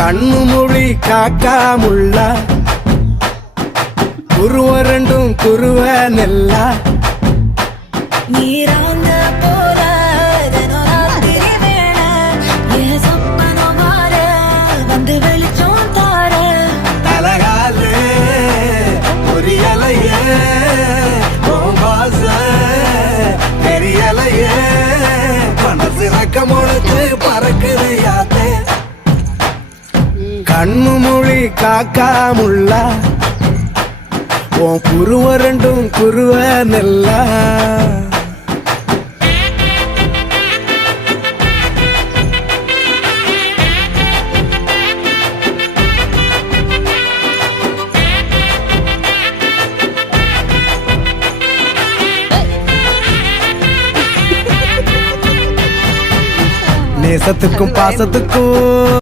கண்ணு மொழி காக்காமுள்ள குருவ ரெண்டும் குருவ நெல்லா நீராங்க போல தினராத்திரி வேளை என் சொப்பனம் மாற வந்து வெளிச்சம் தார தலகாலே பொரியலையே பாச தெரியலையே மனசு ரக்கமுழுத்து பறக்குது யாத்தே கண்ணு மொழி காக்காமுள்ள உன் குருவ ரெண்டும் குருவ நெல்லா நேசத்துக்கும் பாசத்துக்கும்